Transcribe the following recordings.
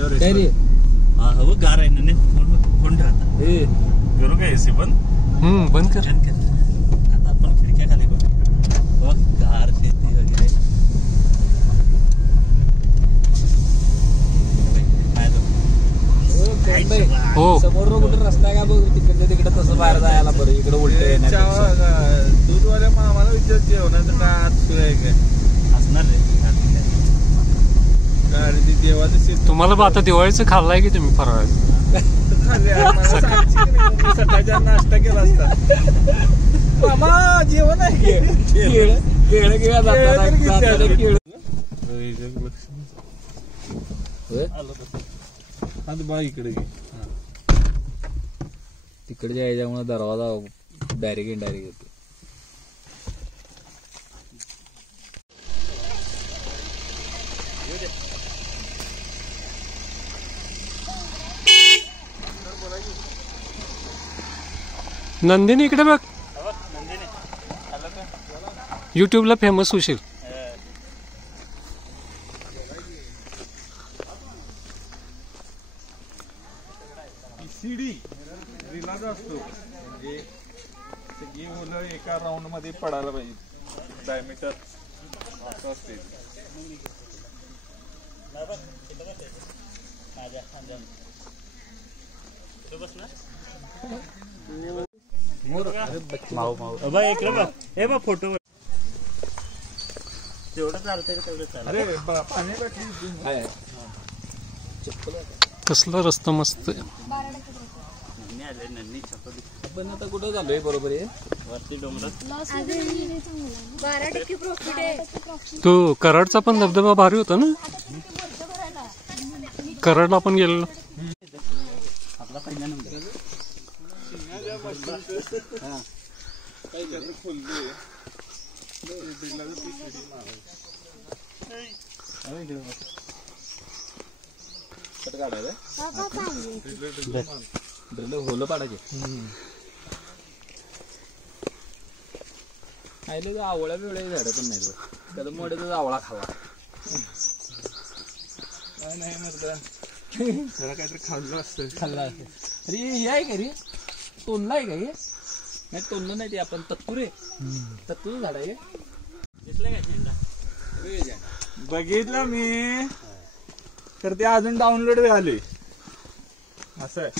काय रे हो गार आहे ना फोन ठेवता करू का एसी बंद बंद कर आता आपण खिडक्या खाली बघ गार शेती वगैरे हो समोर कुठे रस्ता आहे का बघ तिकडे तिकडे तसं बाहेर जायला बरं इकडे उलटे दूधवाल्या मामाला विचार जेवणाचं काय आज आहे काय असणार रे गाडी ती जेवायचं तुम्हाला आता दिवाळीचं खाल्लाय की तुम्ही फराळ सकाळच्या नाश्ता केला असता मामा जेवण आहे केळ केळ आता बा इकडे तिकडच्या याच्यामुळे दरवाजा डायरेक्ट येतो नंदिनी इकडे बघ युट्यूबला फेमस होशील सीडी रिलाज असतो म्हणजे सगळी मुलं एका राऊंड मध्ये पडायला पाहिजे डायमीटर असं असते फोटो जेवढं चालतंय तेवढं चालतं अरे पाणी कसला रस्ता मस्त आपण आता कुठं झालोय बरोबर आहे वरती डोंगरात तो कराडचा पण धबधबा भारी होता ना कराडला आपण गेलेलो आपला पहिला नंबर होलं पाडायचे खायला तर आवळ्या बिवळ्या झाडं पण नाही त्याला मोठे तर आवळा खावा नाही मरदा जरा काहीतरी खाल्लं असतं खाल्ला असतं अरे हे आहे का रे तोंडला आहे का हे नाही तोंड नाही ते आपण तत्तुरे तत्तूर झाड आहे दिसलं काय झेंडा बघितलं मी तर ते अजून डाउनलोड झाले असं आहे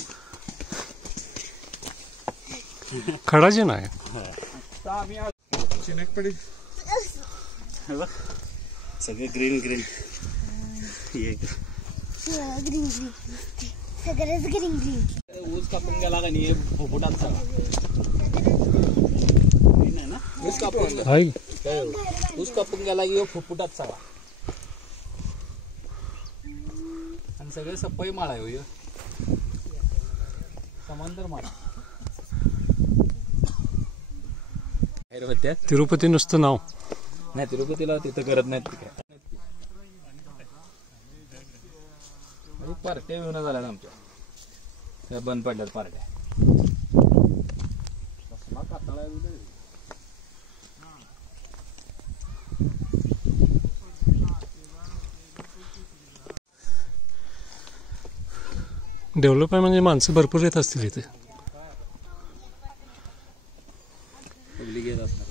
खडाचे नाही आम्ही चिनकपडी सगळे ग्रीन ग्रीन ग्रीन सगळंच ग्रीन ग्रीन ऊस कापून गेला का नाही फुफुटात सगळा ऊस कापून गेला की फुफुटात सगळा आणि सगळे सप्पाई माळ आहे हो समांतर माळ तिरुपती नुसतं नाव नाही तिरुपतीला तिथं करत नाहीत पार्ट्या येऊन झाल्या आमच्या त्या बंद पडल्यात पार्ट्या डेव्हलप आहे म्हणजे माणसं भरपूर येत असतील इथे पब्लिक येत असणार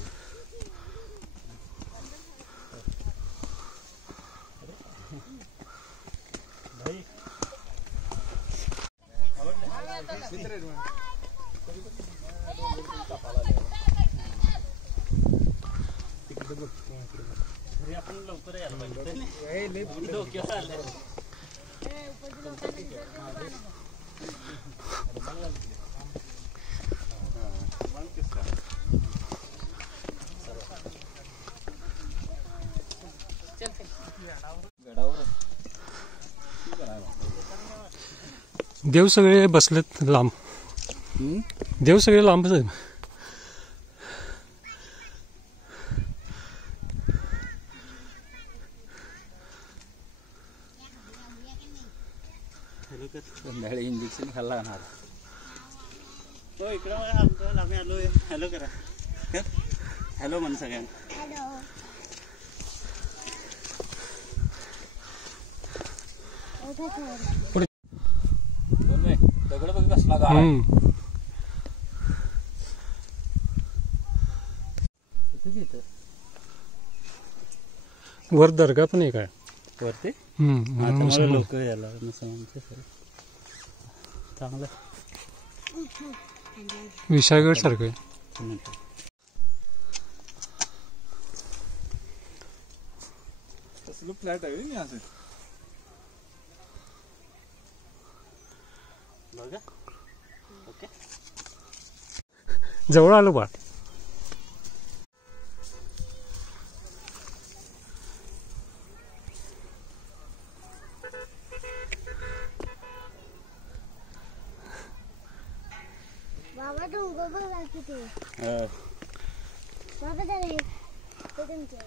आपण लवकर यायला पाहिजे देव सगळे बसलेत लांब देव सगळे लांबच आहेत संध्याकाळी इंजेक्शन खाल्ला जाणार तो इकडं आम्ही आलोय हॅलो करा हॅलो म्हण दगड बघ कसला गाळ आहे. वर दर्गा पण एक आहे. वरती मुसलमान. लोक यायला चांगलं विशाळगड सारखं आहे. कसलं फ्लॅट आहे मी असं बघा. ओके जवळ आलो बा. बाबा डोंगर बघा किती बाबा जरा ते तुमचे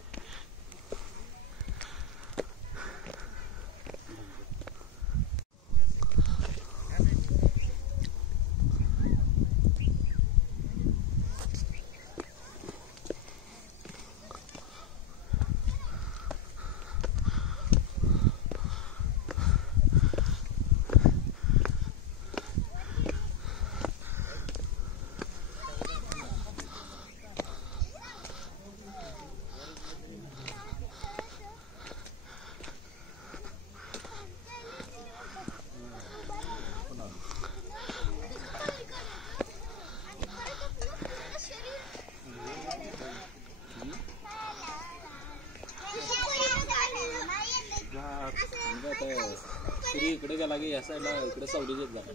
इकडे गेला की या साईडला इकडे सावली येत जाणार.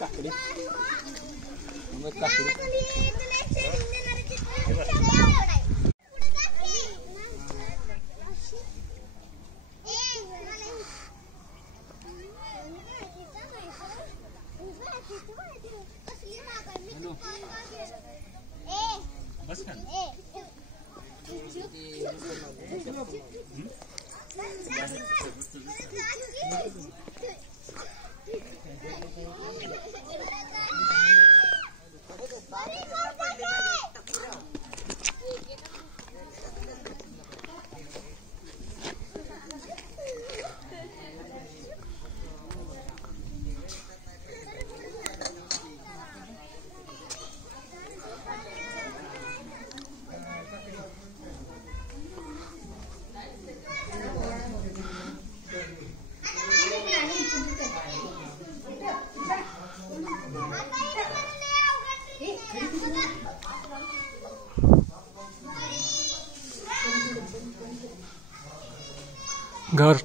काकडी बस का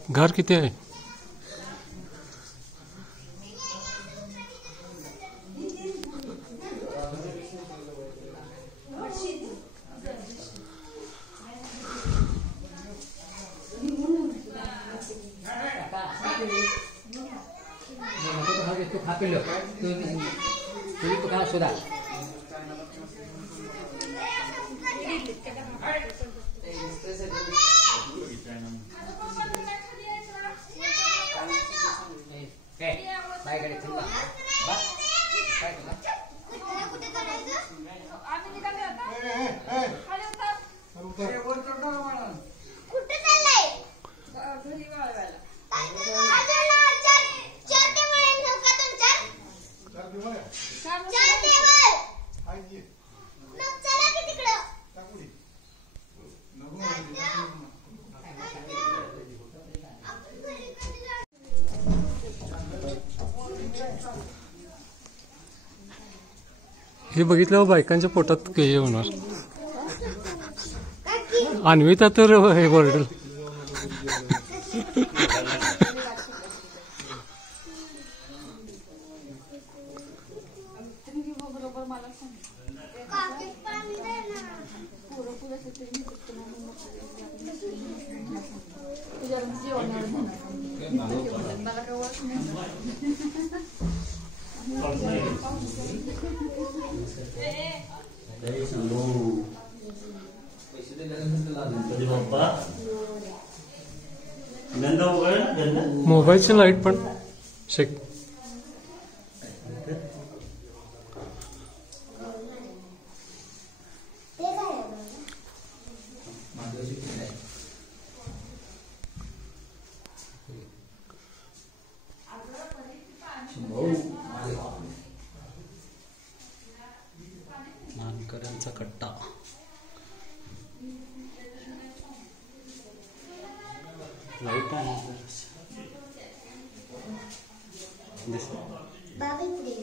घर किती आहे? हे बघितल्यावर बायकांच्या पोटात हे होणार. अन्विता तर हे बॉर्डर मला मोबाईलची लाईट पण शेक. नानकऱ्यांचा कट्टा. लाईट बाबा इकडे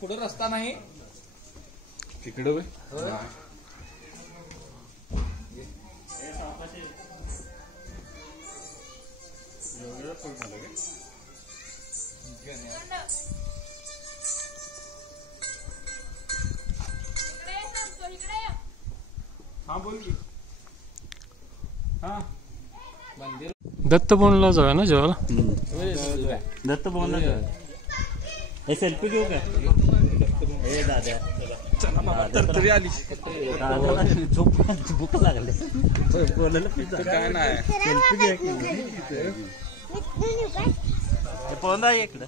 पुढे रस्ता नाही तिकडे हा बोल की. हा मंदिर दत्तभवनला जाऊया ना जेवायला. दत्त भवनला हे सेल्फी घेऊ का हे दाद्या तरी आली झोप भूक लागले बोलायला काय नाही सेल्फी घ्या की पळून आहे इकडं.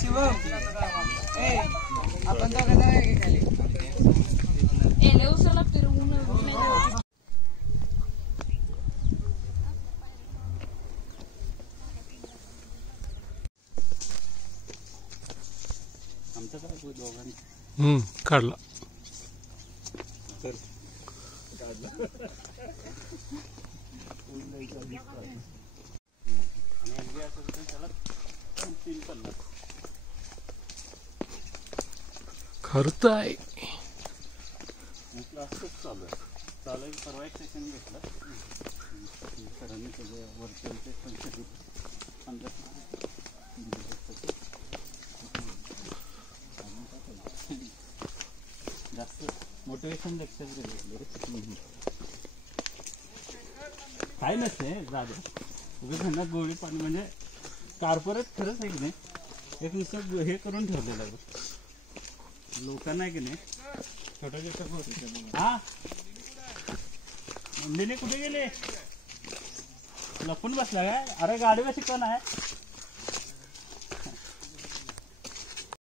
शिवम आपण दोघं जाऊया की खाली. आमचं काय दोघांनी काढला. खरंच आहे. चालू आहे परवा एक सेशन घेतलं सरांनी सगळं वर्चुअलचे जास्त मोटिवेशन लेक्चर काय नसते राजा उगाच त्यांना गोळी पाणी म्हणजे कॉर्पोरेट खरंच आहे की नाही एक नुसतं हे करून ठेवलेलं आहे लोकांना आहे की नाही छोट्या छोट्या गोष्टी. हा नंदिनी कुठे गेले लपून बसला काय. अरे गाडीवर शिकवण आहे.